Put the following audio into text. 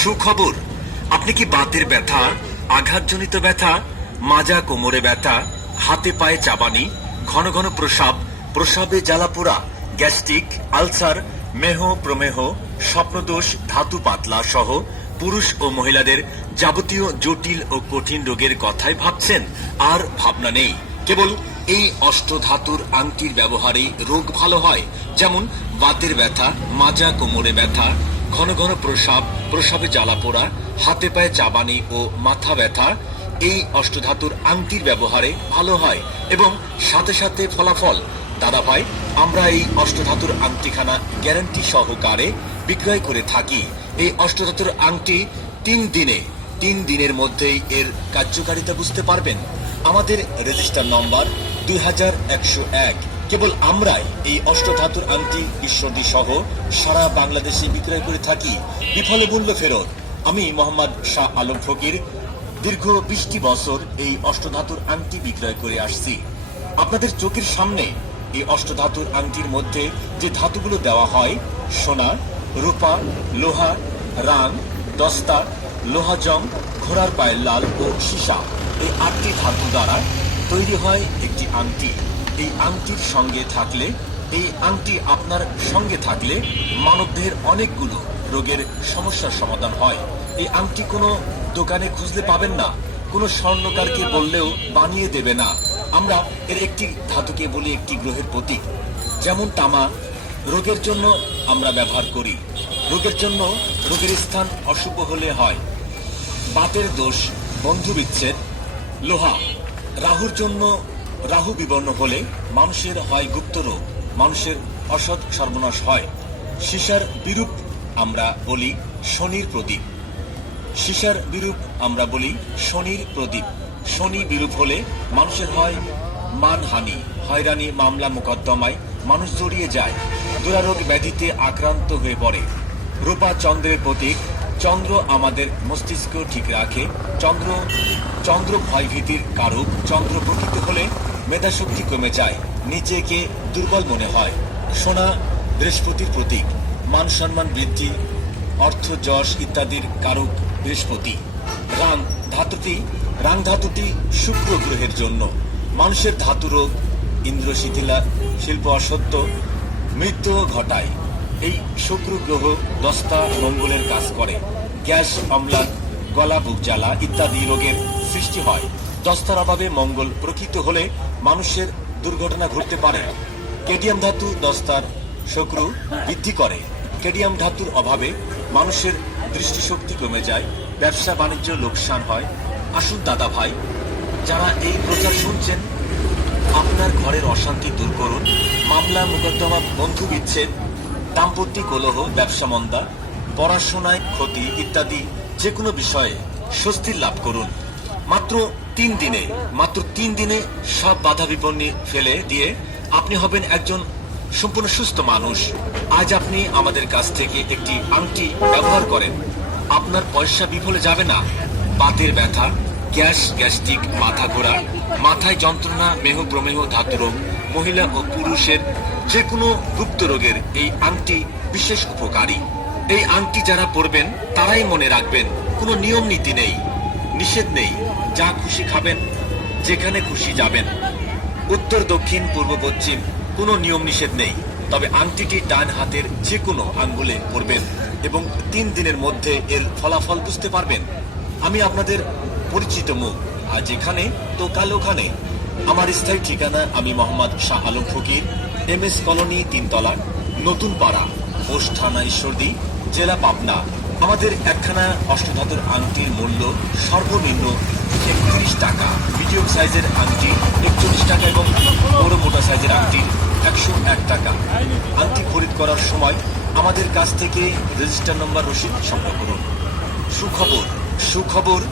সুখবর, আপনি কি বাতের ব্যথা, আঘাতজনিত ব্যথা, মাজা কোমরে ব্যথা, হাতে পায়ে চাবানি, ঘন ঘন প্রসাব, প্রসাবে জ্বালাপোড়া, গ্যাস্ট্রিক, আলসার, মেহ, প্রমেহ, স্বপ্নদোষ, ধাতু পাতলা সহ পুরুষ ও মহিলাদের যাবতীয় জটিল ও কঠিন রোগের কথাই ভাবছেন, আর ভাবনা নেই। কেবল এই অষ্টধাতুর আংটির ব্যবহারে রোগ ভালো হয়, যেমন বাতের ব্যথা, মাজা কোমরে ব্যথা ঘন ঘন প্রসাব, প্রসাবে জ্বালাপোড়া হাতে পায়ে চাবানি ও মাথা ব্যথা, এই অষ্টধাতুর আংটির ব্যবহারে ভালো হয় এবং সাথে সাথে ফলাফল। দাদা ভাই আমরা এই অষ্টধাতুর আংটিখানা গ্যারান্টি সহকারে বিক্রয় করে থাকি। এই অষ্টধাতুর আংটি তিন দিনে, তিন দিনের মধ্যেই এর কার্যকারিতা বুঝতে পারবেন। আমাদের রেজিস্টার নম্বর দুই হাজার একশো এক। কেবল আমরাই এই অষ্টধাতুর আংটি ঈশ্বরদী সহ সারা বাংলাদেশে বিক্রয় করে থাকি। বিফলে মূল্য ফেরত। আমি মোহাম্মদ শাহ আলম ফকির। দীর্ঘ বিশটি বছর এই অষ্টধাতুর আংটি বিক্রয় করে আসছি। আপনাদের চোখের সামনে এই অষ্টধাতুর আংটির মধ্যে যে ধাতুগুলো দেওয়া হয়, সোনা, রূপা, লোহা, রাং, দস্তা লোহা জং ঘোড়ার পায়ের লাল ও সীসা, এই আটটি ধাতু দ্বারা তৈরি হয় একটি আংটি। এই আংটির সঙ্গে থাকলে, এই আংটি আপনার সঙ্গে থাকলে মানবদেহের অনেকগুলো রোগের সমস্যার সমাধান হয়। এই আংটি কোনো দোকানে খুঁজলে পাবেন না, কোনো স্বর্ণকারকে বললেও বানিয়ে দেবে না। আমরা এর একটি ধাতুকে বলি একটি গ্রহের প্রতীক। যেমন তামা, রোগের জন্য আমরা ব্যবহার করি। রোগের জন্য রোগের স্থান অশুভ হলে হয়। বাতের দোষ, বন্ধু বিচ্ছেদ, লোহা, রাহুর জন্য রাহু বিবর্ণ হলে মানুষের হয় গুপ্ত রোগ মানুষের অসৎ সর্বনাশ হয়। সীসার বিরূপ আমরা বলি শনির প্রদীপ। সীসার বিরূপ আমরা বলি শনির প্রদীপ। শনি বিরূপ হলে মানুষের হয় মানহানি, হয়রানি মামলা মোকদ্দমায় মানুষ জড়িয়ে যায়, দুরারোগ ব্যাধিতে আক্রান্ত হয়ে পড়ে। রূপা চন্দ্রের প্রতীক, চন্দ্র আমাদের মস্তিষ্ক ঠিক রাখে। চন্দ্র চন্দ্র ভয়ভীতির কারক, চন্দ্র প্রকৃত হলে মেধাশক্তি কমে যায়, নিজেকে দুর্বল মনে হয়। সোনা, বৃহস্পতির প্রতীক, মান সম্মান বৃদ্ধি, অর্থ যশ ইত্যাদির কারক বৃহস্পতি। রাং ধাতুটি রাং ধাতুটি শুক্র গ্রহের জন্য। মানুষের ধাতু রোগ, ইন্দ্র শিথিলা, শিল্প অসত্য মৃত্যু ঘটায়। এই শুক্র গ্রহ দস্তা মঙ্গলের কাজ করে। গ্যাস, অম্লান, গলা, বুক জ্বালা ইত্যাদি রোগের সৃষ্টি হয়। দস্তার অভাবে মঙ্গল প্রকৃত হলে মানুষের দুর্ঘটনা ঘটতে পারে। কেডিয়াম ধাতু দস্তার শক্রু বৃদ্ধি করে। কেডিয়াম ধাতুর অভাবে মানুষের দৃষ্টিশক্তি কমে যায়, ব্যবসা বাণিজ্য লোকসান হয়। আসুন দাদা ভাই, যারা এই প্রচার শুনছেন, আপনার ঘরের অশান্তি দূর করুন। মামলা মোকদ্দমা বন্ধু বিচ্ছেদ, দাম্পত্য কলহ, ব্যবসা মন্দা, পড়াশোনায় ক্ষতি ইত্যাদি যে কোনো বিষয়ে স্বস্তির লাভ করুন। মাত্র তিন দিনে, মাত্র তিন দিনে সব বাধা বিপন্নি ফেলে দিয়ে আপনি হবেন একজন সম্পূর্ণ সুস্থ মানুষ। আজ আপনি আমাদের কাছ থেকে একটি আংটি ব্যবহার করেন। আপনার পয়সা বিফলে যাবে না। বাতের ব্যথা, গ্যাস, গ্যাস্ট্রিক, মাথা ঘোরা, মাথায় যন্ত্রণা, মেহ প্রমেহ, ধাতু রোগ, মহিলা ও পুরুষের যে কোনো গুপ্ত রোগের এই আংটি বিশেষ উপকারী। এই আংটি যারা পরবেন, তারাই মনে রাখবেন, কোনো নিয়ম নীতি নেই, নিষেধ নেই। যা খুশি খাবেন, যেখানে খুশি যাবেন। উত্তর, দক্ষিণ, পূর্ব, পশ্চিম, কোনো নিয়ম নিষেধ নেই। তবে আংটিটি ডান হাতের যে কোনো আঙ্গুলে পরবেন এবং তিন দিনের মধ্যে এর ফলাফল বুঝতে পারবেন। আমি আপনাদের পরিচিত মুখ। আজ এখানে, তো কাল ওখানে। আমার স্থায়ী ঠিকানা আমি Mohammad Shah Alam Fakir, M S colony, তিনতলা, নতুন পাড়া, পোস্ট থানা ঈশ্বরদী, জেলা পাবনা। আমাদের একখানা অষ্টধাতুর আংটির মূল্য সর্বনিম্ন একত্রিশ টাকা। মিডিয়াম সাইজের আংটি একচল্লিশ টাকা এবং বড় মোটা সাইজের আংটি একশো এক টাকা। আংটি খরিদ করার সময় আমাদের কাছ থেকে রেজিস্টার নম্বর রসিদ সংগ্রহ করুন। সুখবর সুখবর।